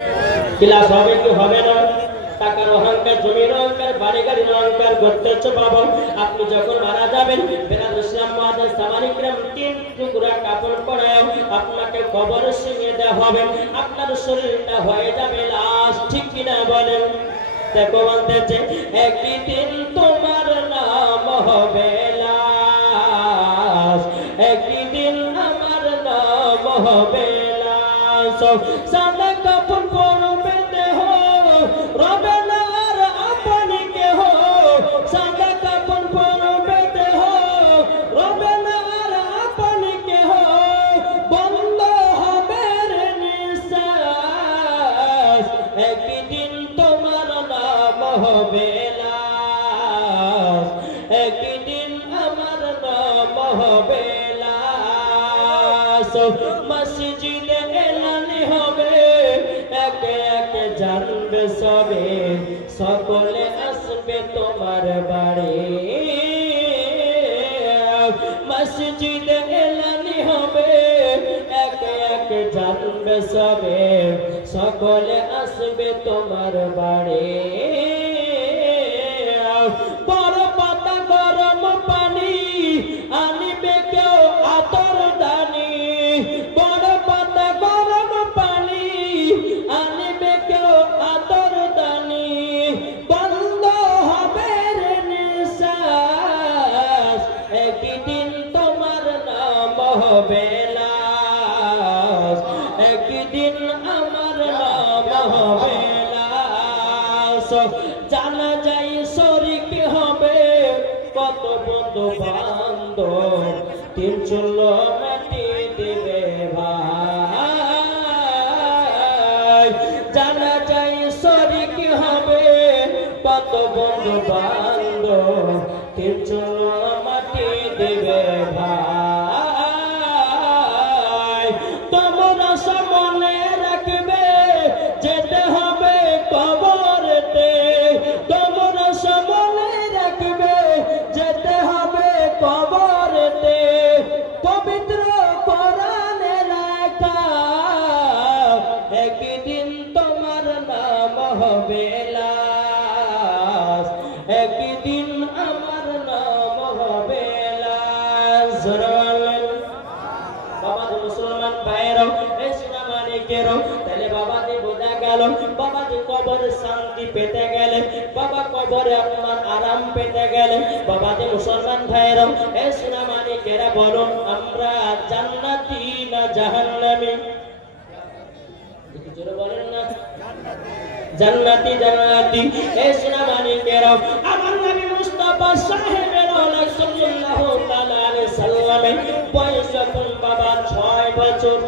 Class হবে কি হবে না? টাকার অহংকার, জমির অহংকার, বাড়ি গাড়ির অহংকার করতেছ বাবা। আপনি যখন মারা যাবেন, বেলাল ইসলাম মুআজ্জিজ সামানিক রাম 3 টুকরা কাপড় পরায় আপনাকে কবরে শুইয়ে দেওয়া হবে। আপনার শরীরটা হয়ে যাবে লাশ, ঠিক কিনা বলেন? দেখো বলতেছে একদিন তোমার নাম হবে লাশ, একদিন আমার নাম হবে লাশ। সাদা কাপড় পরবে দেহ, রবে না আর আপনি কেহ। সাদা কাপড় পরবে দেহ, রবে না আর আপনি কেহ। বন্ধ হবে নিঃশ্বাস, একদিন তোমার নাম হবে লাশ, একদিন আমার নাম হবে লাশ। মসজিদে এলানি হবে, একে একে জানবে সবে, সকলে আসবে তোমার বাড়ি। মসজিদে এলানি হবে, একে একে জানবে সবে, সকলে আসবে তোমার বাড়ি। বড় পাতা গরম পানি আনিবে কেউ আতর দানি, বড় পাতা গরম পানি আনিবে কেউ আতর দানি। বন্ধ হবে নিঃশ্বাস, একদিন তোমার নাম হবে লাশ, একদিন আমার নাম হবে লাশ। জানা যায় শরীক হবে কত বন্ধু বান্ধব, 3 চুলো মাটি দেবে ভাই। জানা যায় শরীক হবে কত বন্ধু বান্ধব, 3 চুলো মাটি দেবে ভাই। তোমরা সামনে রাখবে যেতে হবে কবরেতে, তোমরা সামনে রাখবে যেতে হবে কবরেতে। পবিত্র কোরআনে লেখা একদিন তোমার নাম হবে লাশ, একদিন আমার নাম হবে লাশ। বাবা মুসলমান ভাইরাও, মানিকেরও, তাহলে বাবাজি বোঝা গেল বাবাজি কবরে শান্তি পেতে গেলে, বাবা কবরে আপনার আরাম পেতে গেলে, বাবাজি মুসলমান ভাইরাও, এই সোনা মানিকেরা বলো আমরা জান্নাতি না জাহান্নামী? জোরে বলেন না, জান্নাতি জান্নাতি। এই সোনা মানিকেরা আমার নবী মুস্তাফা সাহেবের সাল্লাল্লাহু তাআলা আলাইহি সাল্লামের বয়স এখন বাবা 6 বছর।